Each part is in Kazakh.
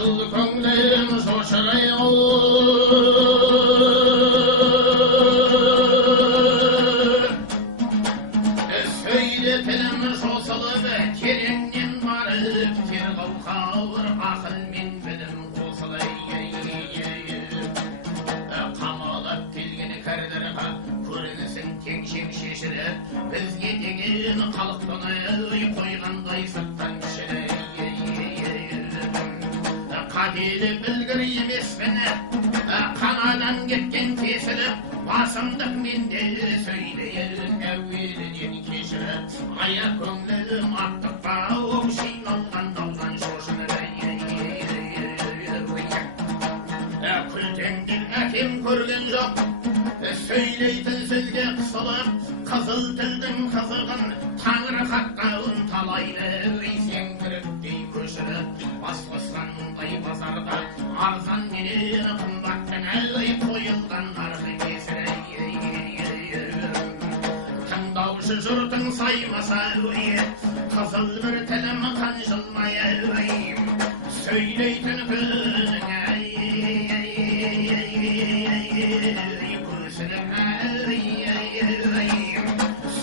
Şaşıl könglim şoşaray Söyletelim şosalı ve kerengin varıp ter kavkavur akıl min bilim kosalı Kamalap tilgini kardırıqa көрінісін кеңшен шешіліп Бізге деген қалықтаны қойғандай сырттан Қателі білгір емеспін Қанадан кеткен кесіліп Басымдық менде сөйлейін әуелінен кешіріп Аяқ көңілім аттыққа оқшиналған далған шошынып Күлтенден әкем көрген жоқ Сөйлейтін сөзге қысылып Қызыл тілдің қызығын Таңыры қаққауын талайды Сеңгіріктей көшіріп Басқосқандай базарда Арзан менен қымбаттың әлі қойылған нарқы кесірі Тыңдаушы жұртың саймаса Қызыл бір тілім қанжылмай Сөйлейтін күнің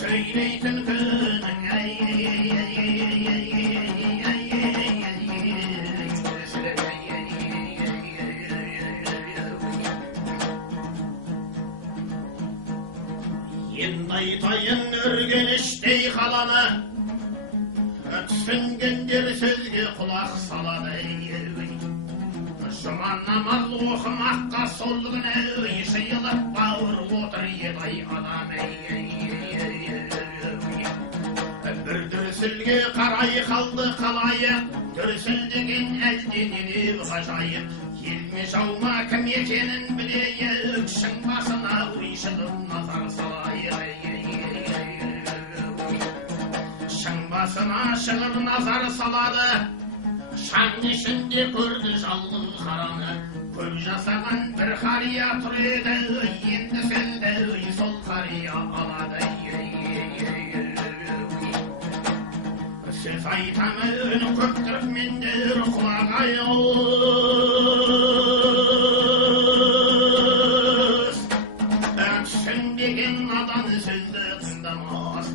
Söyleytin günün Yendaytayın örgeniştey kalanı Ötsüngender sözge kulak saladı Şuman namaz okumakka solduğuna Şıyılıp bağır otur yeday adam Bir dürsülge karayı kaldı kalayı Dürsüldegen eldenini gajayip Yelmiş alma kim ekenin bileyip Şın basına uyşılıp nazar salayı Şın basına şılıp nazar saladı Şan işinde gördü жалғыз қараны Көп жасаған бір қария тұр еді Енді сізді сол қария алады Сөз айтамын көптір мендер құлақ айыз Түсінбеген надан сөзді тыңдамас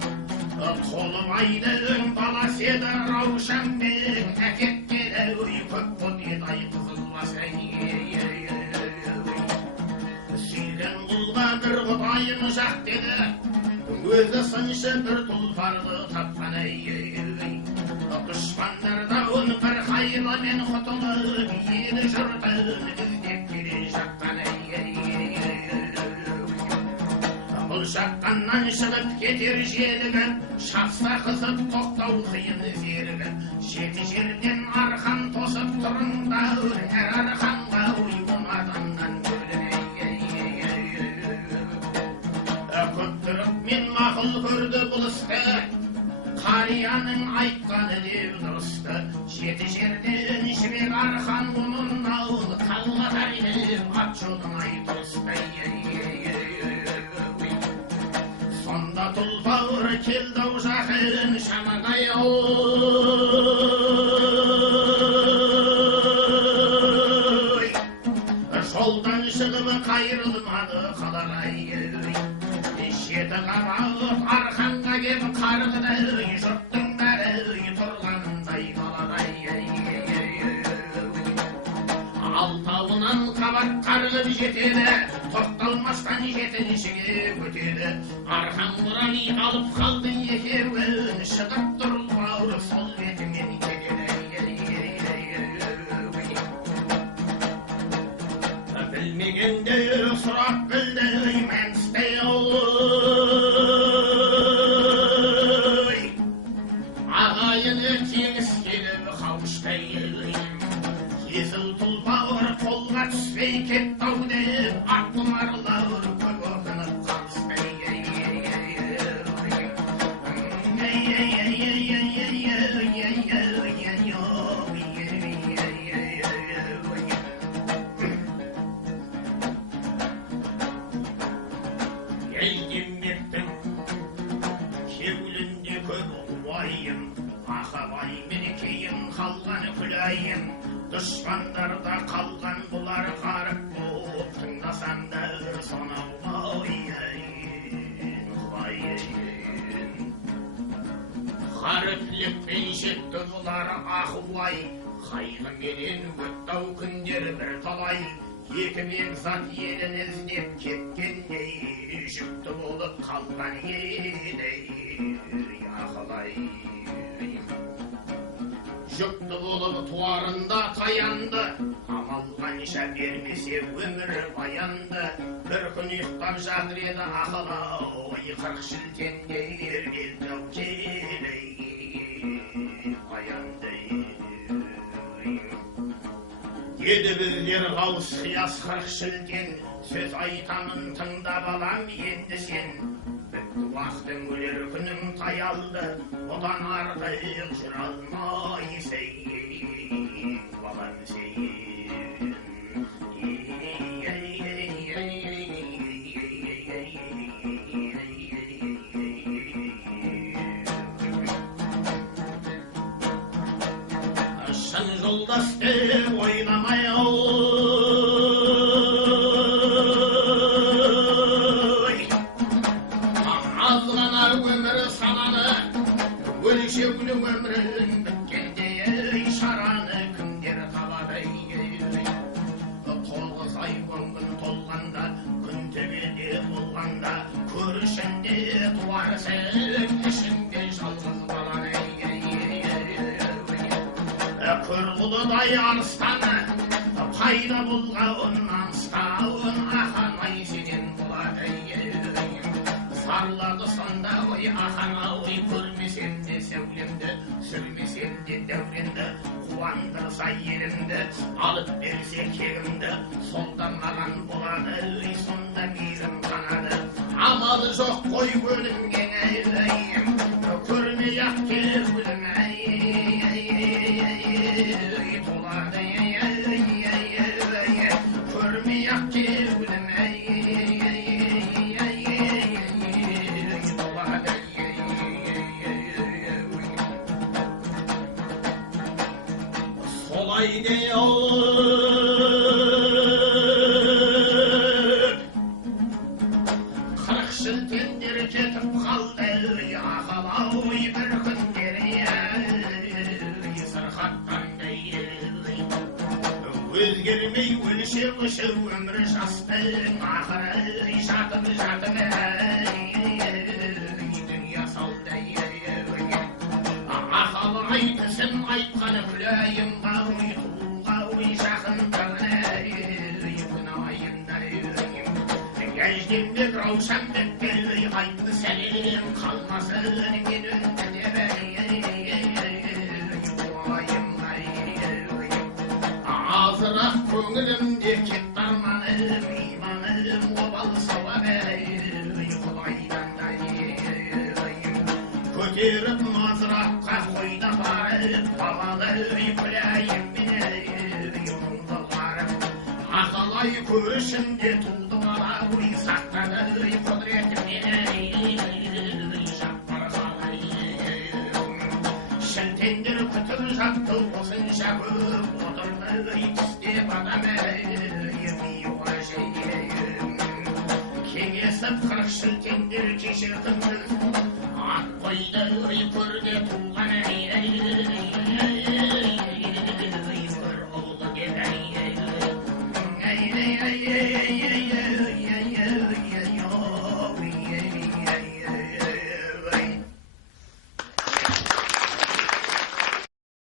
Қолымайдың балас еді раушанбек әкеткені көп бұнедай қызылбас Сүйген құлға бір құдайым жақ деді Өзі сыншы бір тұлпарды тапқан Дұшпандарда оны бір қайламен құтылып Ені жұртын іздеп келе жатқан Бұл шаққаннан шығып кетер желігі Шақса қызып тоқтау қиын зерігі Жеті жерден арқан тосып тұрыңдар Әр арқанға ұйғын адамнан Көптіріп мен мақыл көрді бұл істі Қарияның айтқаны деп дұрысты Жеті жерден жібек арқан ұмын ауыл Қалғатай деп ат жолын айтылысты Сонда тұлпауыр келді-ау жақын шамағай Жолдан шығып қайрылмады қалағай Жеті қабағып арқанға кеп қарғыды Жұрттың бәрі тұрғандай қалағай Алтауынан қабат қарғып жетеді Тоқталмастан жетіншіге көтеді Арқан құрани алып қалды екеуін Шығып тұрып бауыр сол бетімен кетеді Білмегендер сұрап білді мәністай Ағайыны теңіз келіп қауыштай Есіл тұлпауыр қолға түспей кетті-ау деп Ақлым арылауыр көп оқынып қалыспай Düşmanlarda kalgan bular garip bu, tınlasan da sonau vayin. Gariplikten şekti bular ahvay, kaygı menen göttav күндер bir talay. Yekimin zat yerin izlep ketkenday, жүкті болып қалған едей, ақылай. Жүкті болып туарында таянды, амал қанша бермесе өмір баянды. Bir күн ұйықтап жатыр еді ақылай, 40 шілтенде келді келей, баянды. Еді біздер ғауыз қияс 40 шілтен, сөз айтамын тыңдап алам енді сен. Бітті уақытың өлер күнің таялды, одан артық жүр алмайсың, балам сен. Шын жолдасты ойламай өлшеулі өмірін біткенде шараны кімдер табады. Тоғыз ай 10 күн толғанда, күн төбеде болғанда, көрішінде туарсың, ішінде жалғыз баланы. Күрғұлыдай арыстаны, пайда болғауын намыстауын, аханай сенен болады. Сарлады сонда ой ахана ой, көрмесем де сәулемді, сүрмесем де дәуренді, қуандырса елімді, алып берсе кегімді, солдан маған болады, сонда мейірім қанады. Амалы жоқ қой өлімге әйім, көрмей-ақ кел өлім толады, көрмей-ақ кел өлім Haydi olup 40 şiltendir ketip kaldı, Ağalay bir günderi sırhattan değil. Özgürmey ölüşü kışı ömrü şastın, Ahırı şatım dünya saldı. Ağalay tüsün aytkanı gülayım bağlı, Gençliğimde ravşan bekleri, haydi senin kalmasın bir önde Ağzına köngülümde kettarmanım, imanım obalı savarım, Kulaydan köterip mazrakka koyda varıp, havalı yükleyim yolunda varıp, Ağalay körüşümde tuldum ala, sakladı kudretimi, şapparsalay. Şentendir kütür jattı olsunca köp, oturdu istep adamı, yuva şeyim. Kengesip 40 şiltendir keşirtimiz, at koydu körde tuğan kör oldu gedey.